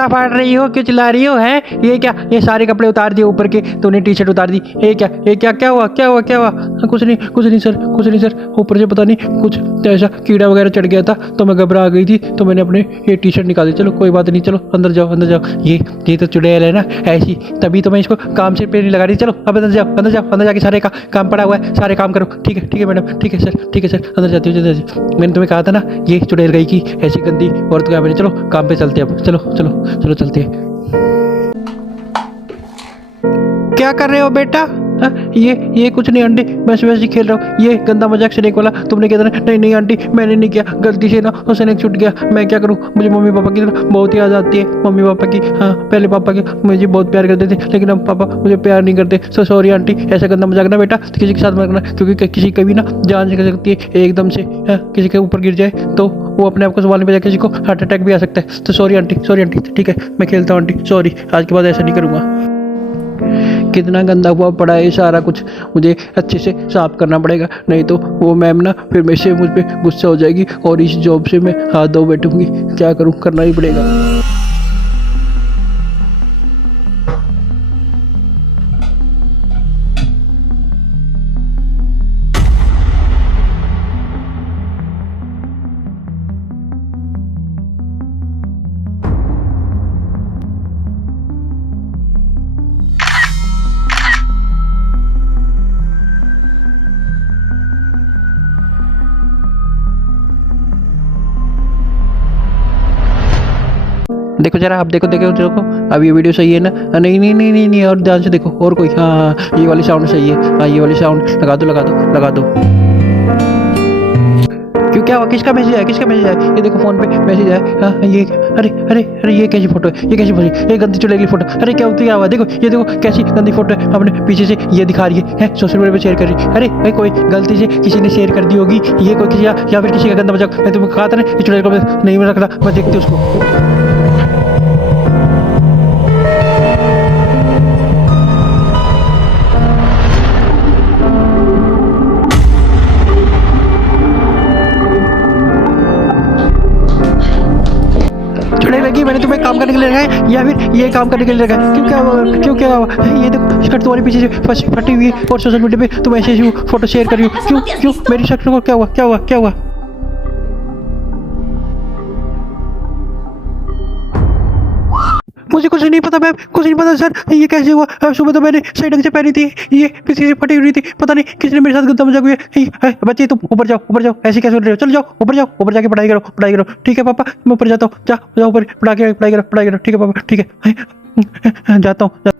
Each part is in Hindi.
गला फाड़ रही हो, क्यों चिल्ला रही हो? है ये क्या? ये सारे कपड़े उतार दिए ऊपर के, तूने टी शर्ट उतार दी। ये क्या क्या हुआ? क्या हुआ? क्या हुआ? कुछ नहीं सर, कुछ नहीं सर। ऊपर से पता नहीं कुछ ऐसा कीड़ा वगैरह चढ़ गया था तो मैं घबरा गई थी, तो मैंने अपने ये टी शर्ट निकाली। चलो कोई बात नहीं, चलो अंदर जाओ अंदर जाओ। ये तो चुड़ैल है ना ऐसी, तभी तो मैं इसको काम से पे नहीं लगा रही। चलो अब अंदर जाओ अंदर जाओ, अंदर जाके सारे काम पड़ा हुआ है, सारे काम करो। ठीक है मैडम, ठीक है सर, अंदर जाती हूँ। मैंने तुम्हें कहा था ना ये चुड़ैल गई की ऐसी गंदी औरत को। मैंने चलो काम पे चलते हैं अब, चलो चलते हैं। क्या कर रहे हो बेटा? ये कुछ नहीं आंटी, मैं वैसे ही खेल रहा हूँ। ये गंदा मजाक स्नेक वाला तुमने किया था ना? नहीं आंटी, मैंने नहीं किया, गलती से ना वो स्नेक छूट गया। मैं क्या करूँ, मुझे मम्मी पापा की तरफ बहुत याद आती है। मम्मी पापा की, हाँ पहले पापा की मुझे बहुत प्यार करते थे, लेकिन अब पापा मुझे प्यार नहीं करते। सो सॉरी आंटी, ऐसा गंदा मजाक ना बेटा तो किसी के साथ मत करना, क्योंकि किसी कभी ना जान से सकती है एकदम से। किसी के ऊपर गिर जाए तो वो अपने आप को संभालने पे जाए, किसी को हार्ट अटैक भी आ सकता है। तो सॉरी आंटी, ठीक है मैं खेलता हूँ आंटी, सॉरी, आज के बाद ऐसा नहीं करूँगा। कितना गंदा हुआ पड़ा है ये सारा कुछ, मुझे अच्छे से साफ करना पड़ेगा, नहीं तो वो मैम ना फिर मेरे से मुझ पर गुस्सा हो जाएगी और इस जॉब से मैं हाथ धो बैठूंगी। क्या करूं, करना ही पड़ेगा। देखो जरा, आप देखो अब ये वीडियो सही है ना? नहीं, और ध्यान से देखो, और कोई, हाँ ये वाली साउंड सही है, हाँ ये वाली साउंड लगा दो। क्यों, क्या हुआ? किसका मैसेज आया? ये देखो फोन पे मैसेज आया। हाँ ये, अरे ये कैसी फोटो है? ये गंदी चुड़ैल की फोटो। अरे क्या हुआ? देखो ये देखो कैसी गंदी फोटो है, अपने पीछे से ये दिखा रही है सोशल मीडिया पे शेयर कर रही है। अरे भाई कोई गलती से किसी ने शेयर कर दी होगी, ये कोई किसी या फिर किसी का गंदा मजाक। मैं तुम्हें कहा था ना ये चुड़ैल को नहीं रख रहा, मैं देखती उसको। लगी मैंने तुम्हें काम करने के लिए लगाया या फिर ये काम करने के लिए लगाया? क्यों क्या हुआ? ये देखो शर्ट तुम्हारे पीछे से फटी हुई है और सोशल मीडिया पे तुम ऐसे ही फोटो शेयर कर रही हो। क्यों मेरी शर्ट को क्या हुआ? मुझे कुछ नहीं पता मैम, कुछ नहीं पता सर, ये कैसे हुआ? सुबह तो मैंने सही ढंग से पहनी थी, ये किसी से फटी हुई थी, पता नहीं किसने मेरे साथ गंदा मजाक हुआ। बच्चे तुम ऊपर जाओ, ऐसे कैसे उठ रहे हो? चलो जाओ ऊपर जाके पढ़ाई करो। ठीक है पापा, मैं ऊपर जाता हूँ। जाओ ऊपर पढ़ाई करो। ठीक है पापा, ठीक है जाता हूँ।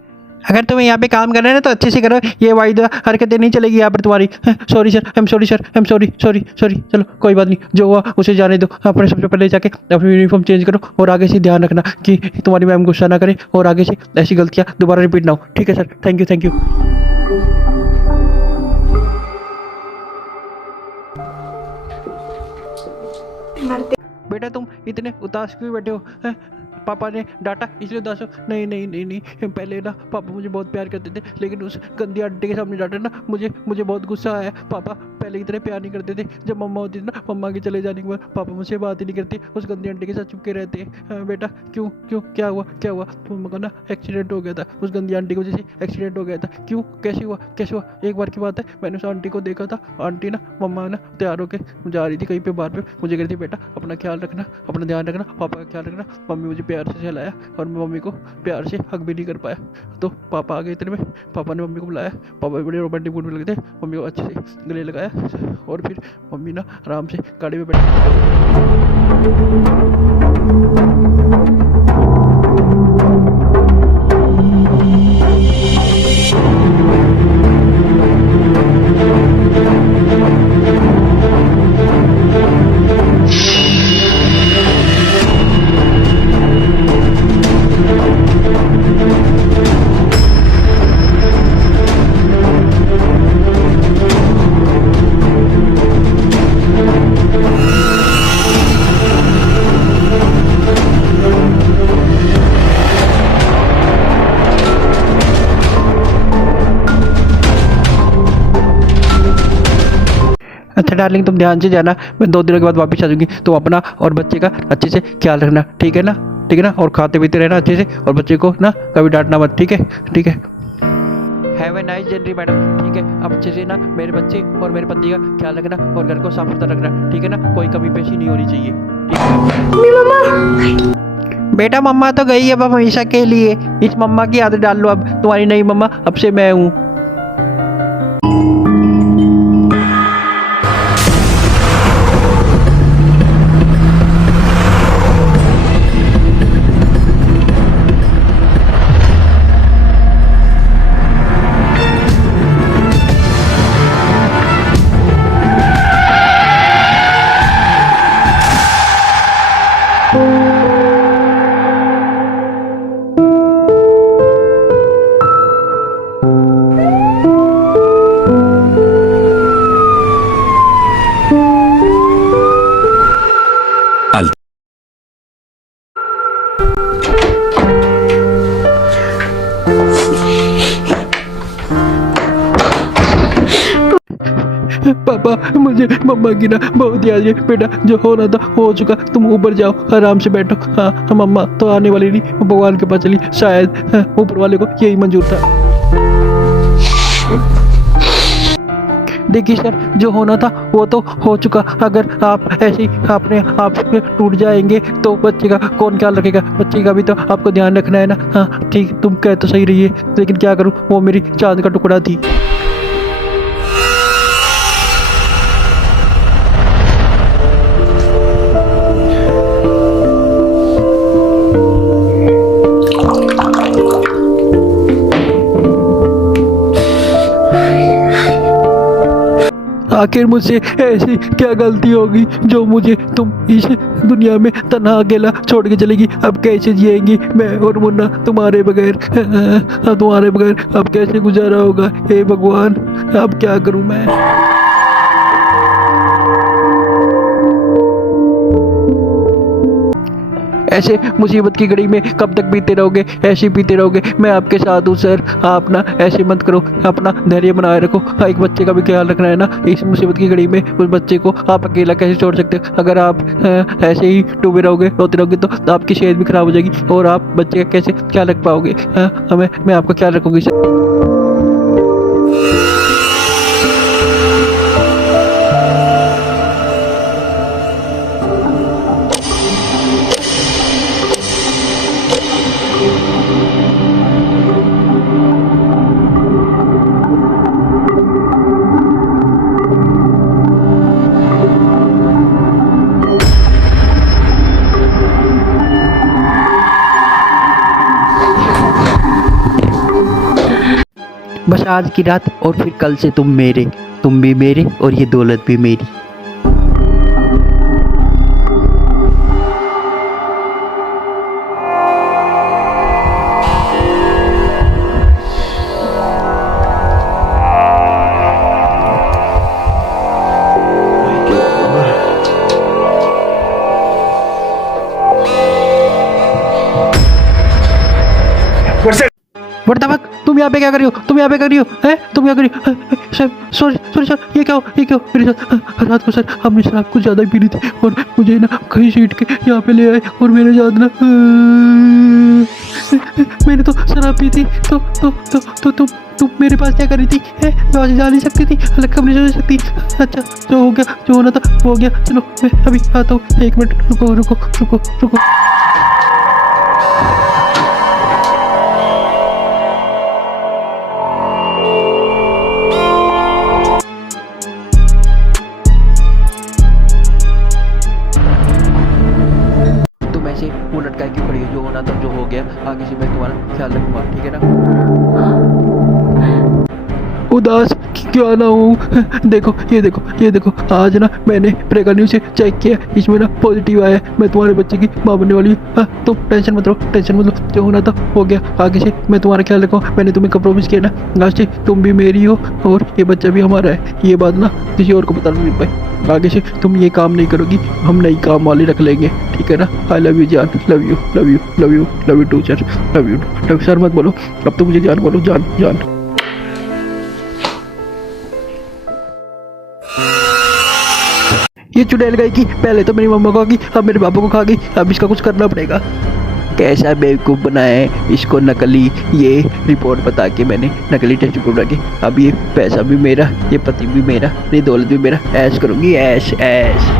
अगर तुम्हें यहाँ पे काम करना है ना तो अच्छे से करो, ये वाइदा हरकतें नहीं चलेगी यहाँ पर तुम्हारी। Sorry sir, I am sorry. चलो कोई बात नहीं, जो हुआ उसे जाने दो। अपने सबसे पहले जाके अपनी यूनिफॉर्म चेंज करो और आगे से ध्यान रखना कि तुम्हारी मैम गुस्सा ना करे और आगे से ऐसी गलतियाँ दोबारा रिपीट ना हो। ठीक है सर, थैंक यू। बेटा तुम इतने उदास क्यों बैठे हो? पापा ने डांटा इसलिए उदास हो? नहीं, पहले ना पापा मुझे बहुत प्यार करते थे, लेकिन उस गंदी आंटी के सामने डांटा ना मुझे बहुत गुस्सा आया। पापा पहले की तरह प्यार नहीं करते थे। जब मम्मा होती थी ना, मम्मा के चले जाने के बाद पापा मुझसे बात ही नहीं करते, उस गंदी आंटी के साथ चुपके रहते हैं। बेटा क्यों क्या हुआ? मम्मा का ना एक्सीडेंट हो गया था, उस गंदी आंटी की वजह से एक्सीडेंट हो गया था। क्यों, कैसे हुआ? एक बार की बात है, मैंने उस आंटी को देखा था। आंटी ना, मम्मा ना तैयार होकर जा रही थी कहीं पे बाहर पे, मुझे कह रही थी बेटा अपना ख्याल रखना, अपना ध्यान रखना, पापा का ख्याल रखना। मम्मी मुझे प्यार से सहलाया और मैं मम्मी को प्यार से हग भी नहीं कर पाया। तो पापा आ गए इतने में, पापा ने मम्मी को बुलाया। पापा बड़े रोमांटिक मूड में लगे थे, मम्मी को अच्छे से गले लगाया और फिर मम्मी ना आराम से गाड़ी में बैठ। अच्छा डार्लिंग, तुम ध्यान से जाना, मैं 2 दिनों के बाद वापस आ जाऊंगी, तो अपना और बच्चे का अच्छे से ख्याल रखना, ठीक है ना? ठीक है ना, और खाते पीते रहना अच्छे से, और बच्चे को ना कभी डांटना मत, ठीक है, ठीक है। Have a nice journey madam, ठीक है। अब अच्छे से ना मेरे बच्चे और मेरे पति का ख्याल रखना और घर को साफ सुथरा रखना, ठीक है ना, कोई कमी पेशी नहीं होनी चाहिए, ठीक है। बेटा मम्मा तो गई अब हमेशा के लिए, इस मम्मा की आदत डाल लो अब, तुम्हारी नई मम्मा अब से मैं हूँ। पापा मुझे मम्मा की ना बहुत याद है। बेटा जो होना था हो चुका, तुम ऊपर जाओ आराम से बैठो। हाँ मम्मा तो आने वाली नहीं, भगवान के पास चली, शायद ऊपर वाले को यही मंजूर था। देखिए सर, जो होना था वो तो हो चुका। अगर आप ऐसे ही अपने आप टूट जाएंगे तो बच्चे का कौन ख्याल रखेगा? बच्चे का भी तो आपको ध्यान रखना है ना। हाँ ठीक, तुम कह तो सही रही है, लेकिन क्या करूँ, वो मेरी चांद का टुकड़ा थी। आखिर मुझसे ऐसी क्या गलती होगी जो मुझे तुम इस दुनिया में तन्हा अकेला छोड़ के चलेगी? अब कैसे जिएंगी मैं और मुन्ना तुम्हारे बगैर? तुम्हारे बगैर अब कैसे गुजारा होगा? हे भगवान, अब क्या करूं मैं? ऐसे मुसीबत की घड़ी में कब तक पीते रहोगे? ऐसे ही पीते रहोगे? मैं आपके साथ हूँ सर, आप ना ऐसे मत करो, अपना धैर्य बनाए रखो। एक बच्चे का भी ख्याल रखना है ना, इस मुसीबत की घड़ी में उस बच्चे को आप अकेला कैसे छोड़ सकते हो? अगर आप ऐसे ही डूबे रहोगे, रोते रहोगे तो आपकी सेहत भी खराब हो जाएगी और आप बच्चे का कैसे ख्याल रख पाओगे? मैं आपका ख्याल रखूँगी सर। बस आज की रात और फिर कल से तुम मेरे, तुम भी मेरे और ये दौलत भी मेरी। वर्तावक, तुम यहाँ पे क्या कर रही हो? तुम यहाँ पे कर रही हो? हैं? तुम क्या कर रही हो? सर सॉरी सॉरी सर, ये क्या हो? ये क्या हो मेरे साथ? रात को सर हमने शराब कुछ ज़्यादा ही पी ली थी और मुझे ना कहीं सीट के यहाँ पे ले आए और मेरे साथ ना मैंने तो शराब पी थी। तो तुम मेरे पास क्या कर रही थी? है मैं वहाँ जा नहीं सकती थी, अलग कमरे जा नहीं सकती? अच्छा, जो हो गया, जो होना था वो हो गया। चलो मैं अभी आता हूँ, 1 मिनट रुको रुको रुको रुको। मुंह लटकाए क्यों खड़ी हो? जो होना था जो हो गया, आगे से मैं तुम्हारा ख्याल रखूंगा, ठीक है ना? उदास क्यों ना हूँ? देखो ये देखो ये देखो, आज ना मैंने प्रेगनेंसी से चेक किया, इसमें ना पॉजिटिव आया। मैं तुम्हारे बच्चे की माँ बनने वाली हूँ। हाँ तुम टेंशन मत लो, टेंशन मत लो, जो होना था हो गया, आगे से मैं तुम्हारा ख्याल रखूँगा। मैंने तुम्हें कब प्रॉमिस किया ना, आज से तुम भी मेरी हो और ये बच्चा भी हमारा है। ये बात ना किसी और को पता नहीं पाए। आगे से तुम ये काम नहीं करोगी, हम नई काम वाले रख लेंगे, ठीक है ना? आई लव यू जान, love you love you love you love you too sir, love you sir. मत बोलो अब तो मुझे जान बोलो, जान जान। ये चुड़ैल गई कि पहले तो मेरी मम्मा को खा गई, अब मेरे पापा को खा गई, अब इसका कुछ करना पड़ेगा। कैसा बेवकूफ़ बनाया है इसको, नकली ये रिपोर्ट बता के मैंने नकली टेस्ट रिपोर्ट बता के। अब ये पैसा भी मेरा, ये पति भी मेरा, ये दौलत भी मेरा। ऐश करूँगी, ऐश ऐश।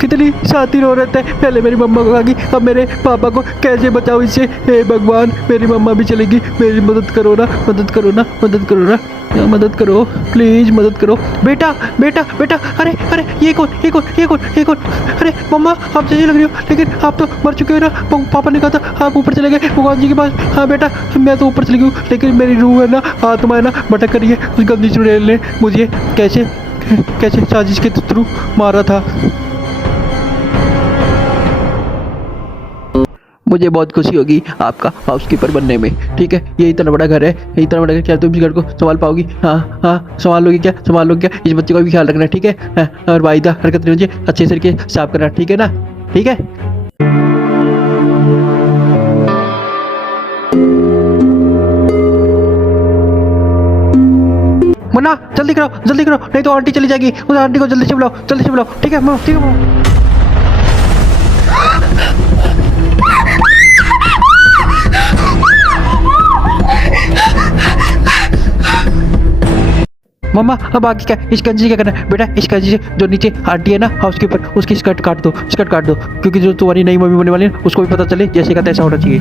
कितनी शातिर औरत है, पहले मेरी मम्मा को खागी, अब मेरे पापा को कैसे बचाऊं इससे। हे भगवान, मेरी मम्मा भी चलेगी, मेरी मदद करो ना, मदद करो ना, मदद करो ना, मदद करो प्लीज, मदद करो। बेटा बेटा बेटा, अरे अरे ये कौन, ये कौन, ये कौन, ये कौन? अरे मम्मा आप सही लग रही हो, लेकिन आप तो मर चुके हो ना। पापा ने कहा था आप ऊपर चले गए भगवान जी के पास। हाँ बेटा, मैं तो ऊपर चली गई हूँ, लेकिन मेरी रूह है ना, आत्मा है ना, भटक कर रही है। उस गंदी चुड़ैल ने मुझे कैसे कैसे साजिश के थ्रू मारा था। मुझे बहुत खुशी होगी आपका हाउसकीपर बनने में, ठीक है। ये इतना बड़ा घर है, ये इतना बड़ा घर, क्या तुम इस घर को संभाल पाओगी? हाँ हाँ, संभाल लोगी क्या, संभाल लोगी क्या? इस बच्चे का भी ख्याल रखना, ठीक है। हाँ, और वाइदा हरकत नहीं मुझे अच्छे से करके साफ करना, ठीक है ना, ठीक है। मुन्ना जल्दी करो, जल्दी करो, नहीं तो आंटी चली जाएगी। उस आंटी को जल्दी से बुलाओ, जल्दी से बुलाओ, ठीक है। ठीक है मम्मा, अब आगे क्या, इस गंजी क्या करना है बेटा? इस गंजी से जो नीचे आंटी है ना हाउसकीपर, उसकी स्कर्ट काट दो, स्कर्ट काट दो, क्योंकि जो तुम्हारी नई मम्मी बनने वाली है उसको भी पता चले जैसे का तैसा होना चाहिए।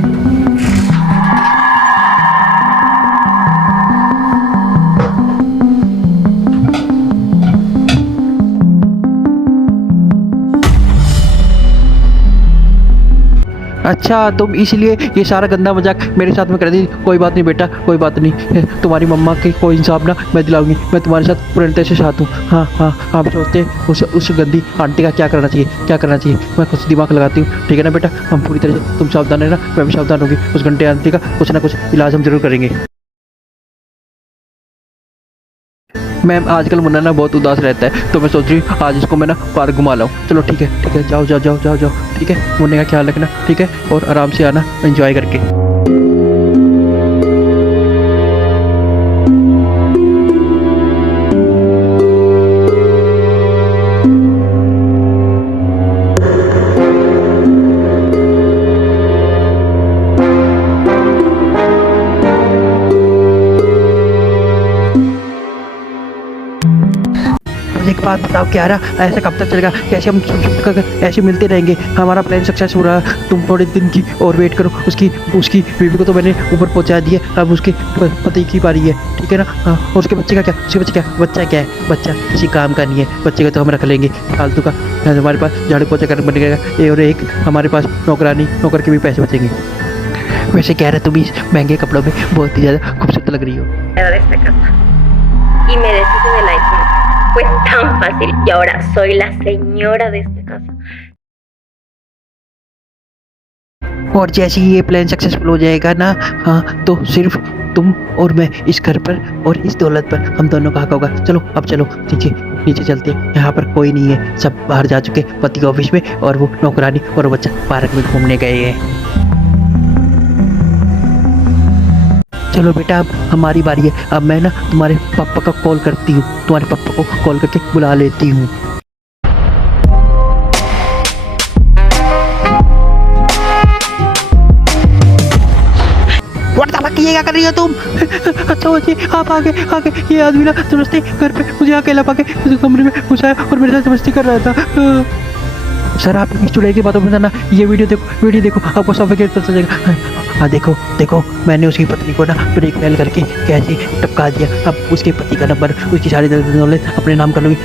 अच्छा, तुम इसलिए ये सारा गंदा मजाक मेरे साथ में कर दी। कोई बात नहीं बेटा, कोई बात नहीं, तुम्हारी मम्मा की कोई इंसाफ ना मैं दिलाऊंगी। मैं तुम्हारे साथ पूर्णतः से साथ हूँ। हाँ हाँ, आप सोचते उस गंदी आंटी का क्या करना चाहिए, क्या करना चाहिए, मैं कुछ दिमाग लगाती हूँ, ठीक है ना बेटा। हम पूरी तरह से, तुम सावधान रहना, मैं भी सावधान होगी। उस घंटे आंटी का कुछ ना कुछ इलाज हम जरूर करेंगे। मैम, आजकल मुन्ना ना बहुत उदास रहता है, तो मैं सोच रही हूँ आज इसको मैं ना पार्क घुमा लाऊँ। चलो ठीक है, ठीक है, जाओ जाओ जाओ जाओ जाओ, ठीक है। मुन्ने का ख्याल रखना, ठीक है, और आराम से आना एंजॉय करके। एक बात बताओ क्यारा, ऐसा कब तक चलेगा? कैसे हम ऐसे मिलते रहेंगे? हमारा प्लान सक्सेस हो रहा है, तुम थोड़े दिन की और वेट करो। उसकी उसकी बीवी को तो मैंने ऊपर पहुंचा दिया, अब उसके पति की बारी है, ठीक है ना। हाँ, और उसके बच्चे का क्या, उसके बच्चे क्या, बच्चा क्या है? बच्चा किसी काम का नहीं है, बच्चे का तो हम रख लेंगे फालतू का। हमारे पास झाड़ू पोछा करने बनेगा, और एक हमारे पास नौकरानी, नौकर के भी पैसे बचेंगे। वैसे कह रहे तुम इस महंगे कपड़ों में बहुत ही ज़्यादा खूबसूरत लग रही हो। Y me deshice de la idea. Fue tan fácil y ahora soy la señora de esta casa. और जैसे ही ये प्लान सक्सेसफुल हो जाएगा ना, हाँ, तो सिर्फ तुम और मैं इस घर पर और इस दौलत पर हम दोनों का हक होगा। चलो अब चलो नीचे, नीचे चलते हैं। यहाँ पर कोई नहीं है, सब बाहर जा चुके पति के ऑफिस में, और वो नौकरानी और वो बच्चा पार्क में घूमने गए हैं। चलो बेटा, अब हमारी बारी है। अब मैं ना तुम्हारे पापा का कॉल करती हूँ, तुम्हारे पापा को कॉल करके बुला लेती हूँ। ये क्या कर रही हो तुम? अच्छा जी, आप आगे आगे। ये आदमी ना जबरदस्ती घर पे मुझे अकेला पाके कमरे में घुसाया और मेरे साथ जबरदस्ती कर रहा था। सर, आप इस चुड़ैल की बातों में ना, ये वीडियो देखो, वीडियो देखो, आपको सब पता चल जाएगा। हाँ देखो देखो, मैंने उसकी पत्नी को ना ब्लैकमेल करके कैसे टपका दिया। अब उसके पति का नंबर, उसकी सारी दौलत अपने नाम कर लूँगी।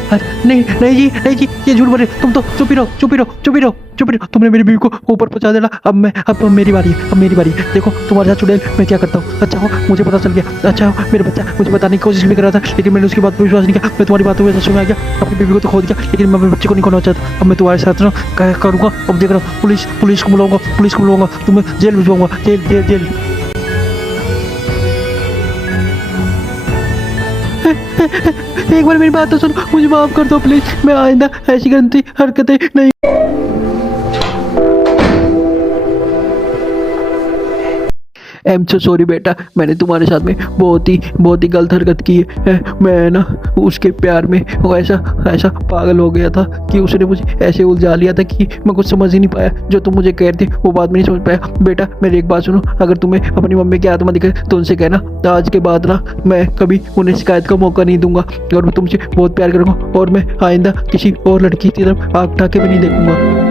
नहीं नहीं जी, नहीं जी, ये झूठ बोल रहे। तुम तो चुप ही रहो, चुप ही रहो, चुप ही रहो, चुप ही रहो। तुमने मेरी बीवी को ऊपर पहुंचा देना। अब मेरी बारी है, अब मेरी बारी है। देखो तुम्हारे साथ चुड़ैल मैं क्या करता हूँ। अच्छा हो मुझे पता चल गया, अच्छा हो मेरे बच्चा मुझे बताने की कोशिश भी कर रहा था, लेकिन मैंने उसकी बात पर विश्वास नहीं किया। मैं तुम्हारी बातों में सच में आ गया, अपनी बीवी को तो खो दिया, लेकिन मैं अपने बच्चे को नहीं खोना चाहता। अब मैं तुम्हारे साथ ना क्या करूँगा, अब देख रहा हूँ। पुलिस को बुलाऊंगा, पुलिस को बुलाऊंगा, तुम्हें जेल भिजवाऊंगा, जेल जेल जेल। एक बार मेरी बात तो सुनो, मुझे माफ कर दो प्लीज। मैं आइंदा ऐसी गंदी हरकतें नहीं। एम सो सॉरी बेटा, मैंने तुम्हारे साथ में बहुत ही गलत हरकत की है। मैं ना उसके प्यार में वो ऐसा पागल हो गया था कि उसने मुझे ऐसे उलझा लिया था कि मैं कुछ समझ ही नहीं पाया। जो तुम मुझे कह रहे थे वो बात मैं नहीं समझ पाया। बेटा मेरी एक बात सुनो, अगर तुम्हें अपनी मम्मी की आत्मा दिखे तो उनसे कहना आज के बाद ना मैं कभी उन्हें शिकायत का मौका नहीं दूंगा और मैं तुमसे बहुत प्यार करूँगा और मैं आइंदा किसी और लड़की की तरफ आँख उठा के भी नहीं देखूंगा।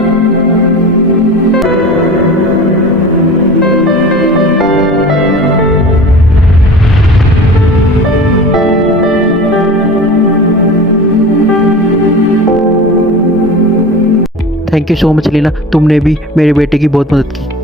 Thank you so much Leena, तुमने भी मेरे बेटे की बहुत मदद की।